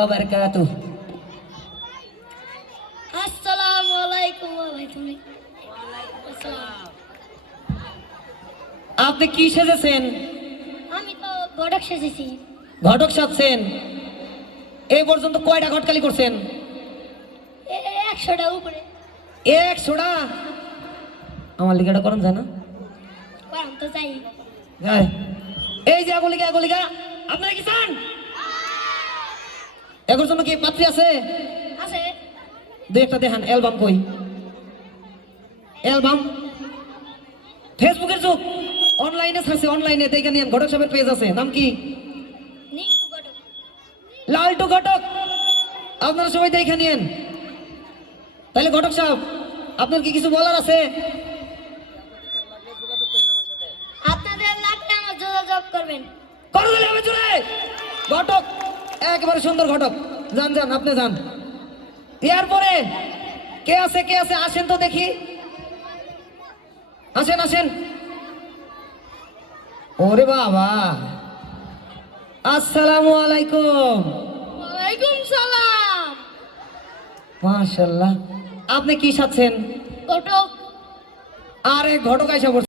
wabarakatuh. আসসালামুয়ালাইকুম ওয়ালাইকুম। আপনি কি সেজেছেন? আমি তো ঘটক সেজেছি। ঘটক সাজছেন? এই পর্যন্ত কয়টা ঘটকালি করছেন? 100টা উপরে। 100টা? আমার লিগাটা করেন যায় না? করাম তো চাই। যায়। এই যে আগলিকা আপনারা কি চান? এর জন্য কি পাত্রী আছে? আছে। দুই একটা দেখান। অ্যালবাম কই? অ্যালবাম ফেসবুকের যুগ, অনলাইনে ছাড়ছে, অনলাইনে দেখে নিন। ঘটক সাহেবের পেজ আছে, নাম কি? নিংটু ঘটক। লালটু ঘটক। আপনারা সবাই দেখে নিন। তাহলে ঘটক সাহেব, আপনার কি কিছু বলার আছে? আপনাদের লাগলে আমার যোগাযোগ করবেন। করলে হবে জুড়ে। ঘটক একেবারে সুন্দর ঘটক। যান যান, আপনি যান। এরপরে কে আছে আসেন তো দেখি। আসেন। ওরে বাবা, আসসালামু আলাইকুম। ওয়ালাইকুম সালাম। মাশাআল্লাহ। আপনি কি সাজছেন? ঘটক। আরে ঘটক আইসা